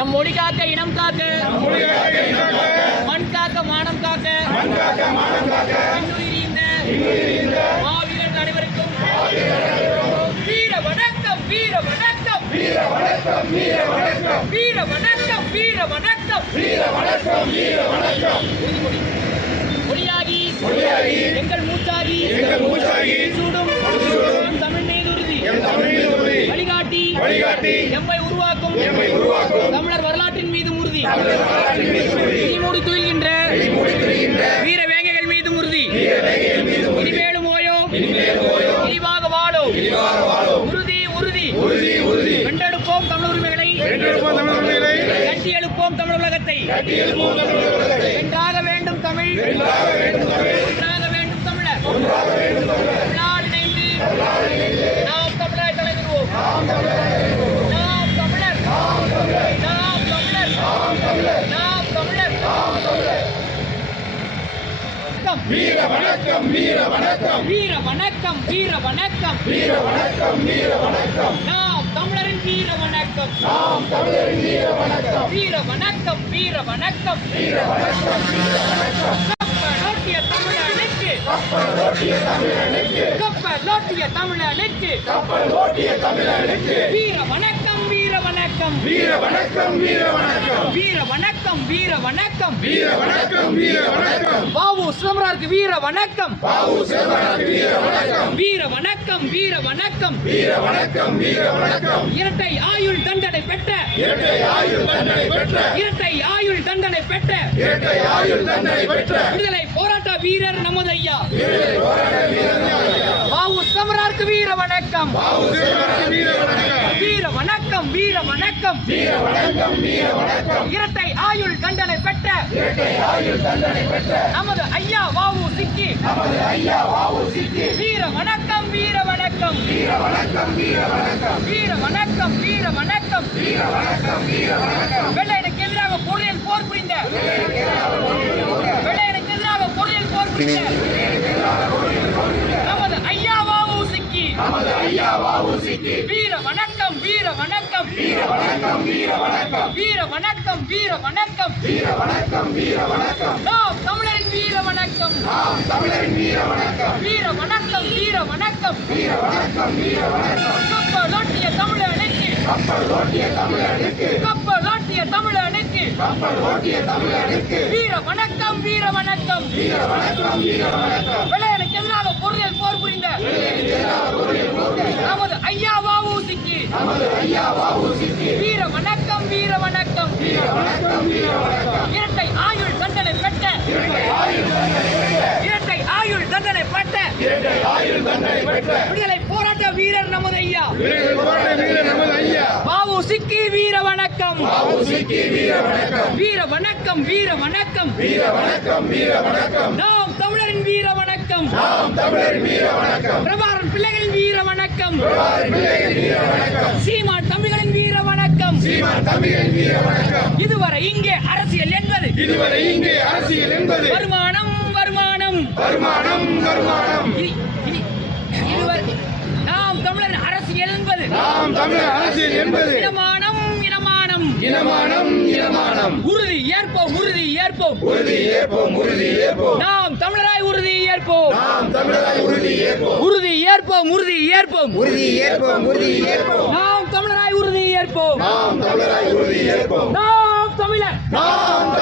நம் மொழி காக்க இனம் காக்க. மண் காக்க மானம் காக்க. மாவீரர் அனைவருக்கும் வீர வணக்கம் வீர வணக்கம். வீர வணக்கம் வீர வணக்கம். வீர வணக்கம் வீர வணக்கம் வீர வணக்கம் வீர வணக்கம் மொழியாகி மொழியாகி எங்கள் மூச்சாகி எங்கள் மூச்சாகி சூடும் தமிழ் மீது உறுதி. தமிழ் மீது உறுதி வழிகாட்டி வழிகாட்டி எம்மை உருவாக்கும் எம்மை உருவாக்கும். மூடி துயில்கின்ற வீர வேங்கைகள் மீதும் உறுதி. இனிமேலும் ஓயோம் இனிவாக வாழும் உறுதி உறுதி. வென்றெடுப்போம் தமிழ் உரிமைகளை. கட்டி எழுப்போம் தமிழ் உலகத்தை. வென்றாக வேண்டும் தமிழ். வேண்டும் தமிழர். வீர வணக்கம் வீர வணக்கம் வீர வணக்கம் வீர வணக்கம் வீர வணக்கம் வீர வணக்கம் நாம் தமிழரின் வீர வணக்கம் நாம் தமிழரின் வீர வணக்கம் வீர வணக்கம் வீர வணக்கம் வீர வணக்கம் வீர வணக்கம் கப்பலோட்டிய தமிழனுக்கு கப்பல் ஓட்டிய தமிழனுக்கு கப்பலோட்டிய தமிழனுக்கு கப்பல் தமிழனுக்கு வீர வணக்கம் வணக்கம். வீர வணக்கம் வீர வணக்கம். வீர வணக்கம் வீர வணக்கம். வீர வணக்கம் வீர வணக்கம். பாபு சிதம்பரருக்கு வீர வணக்கம். பாவு சேவராஜ் வீர வணக்கம். வீர வணக்கம் வீர வணக்கம். வீர வணக்கம் வீர வணக்கம். இரட்டை ஆயுள் தண்டனை பெற்ற. இரட்டை ஆயுள் தண்டனை பெற்ற. இரட்டை ஆயுள் தண்டனை பெற்ற. இரட்டை ஆயுள் தண்டனை பெற்ற. விடுதலை போராட்ட வீரர் நமது ஐயா. பாபு சிதம்பரருக்கு வீர வணக்கம். பாவு சேவராஜ் வீர வணக்கம். வீர வணக்கம் வீர வணக்கம். வீர வணக்கம் வீர வணக்கம். இரட்டை ஆயுள் தண்டனை பெற்ற இரட்டை ஆயுள் தண்டனை பெற்ற நமது ஐயா வாவு சிக்கி. நமது ஐயா வாவு சிக்கி. வீர வணக்கம் வீர வணக்கம். வீர வணக்கம் வீர வணக்கம். வீர வணக்கம் வீர வணக்கம். வீர வணக்கம் வீர வணக்கம். வெள்ளையனுக்கு எதிராக பொருளியல் போர் புரிந்த. வெள்ளையனுக்கு எதிராக பொருளியல் போர் புரிந்த. நமது ஐயா வாவு சிக்கி. நமது ஐயா வாவு சிக்கி. வீர வணக்கம். வீர வணக்கம் வீர வணக்கம் வீர வணக்கம். வீர வணக்கம் வீர வணக்கம். வீர வணக்கம் வீர வணக்கம். நாம் தமிழரின் வீர வணக்கம். நாம் தமிழரின் வீர வணக்கம். வீர வணக்கம் வீர வணக்கம். வீர வணக்கம் வீர வணக்கம். கப்பலோட்டிய தமிழனுக்கு கப்பல் ஓட்டிய தமிழனுக்கு கப்பலோட்டிய தமிழனுக்கு கப்பல் ஓட்டிய தமிழனுக்கு வீர வணக்கம் வீர வணக்கம். வீர வணக்கம் வீர வணக்கம். வெள்ளையனுக்கு எதிராக பொருளியல் போர் புரிந்த நமது ஐயா வாவு சிக்கி நமது ஐயா வாவு நமது ஐயா வாவு சிக்கி வீர வணக்கம் வீர வணக்கம் வீர வணக்கம் வீர வணக்கம் வீர வணக்கம் நாம் தமிழரின் வீர வணக்கம் நாம் தமிழரின் வீர வணக்கம் பிரபாரன் பிள்ளைகளின் வீர வணக்கம் வீர வணக்கம் சீமான் தம்பிகளின் வீர வணக்கம் சீமான் தம்பிகளின் வீர வணக்கம் இதுவரை இங்கே அரசியல் என்பது இதுவரை இங்கே அரசியல் என்பது வருமானம் வருமானம் வருமானம் வருமானம் தமிழர் அரசியல் என்பது. நாம் தமிழர் அரசியல் என்பது. இனமானம் இனமானம். இனமானம் இனமானம். உறுதி ஏற்போம் உறுதி ஏற்போம். உறுதி ஏற்போம் உறுதி ஏற்போம். நாம் தமிழராய் உறுதி ஏற்போம். நாம் தமிழராய் உறுதி ஏற்போம். உறுதி ஏற்போம் உறுதி ஏற்போம். உறுதி ஏற்போம் உறுதி ஏற்போம். நாம் தமிழராய் உறுதி ஏற்போம். நாம் தமிழராய் உறுதி ஏற்போம். நாம் தமிழர். நாம்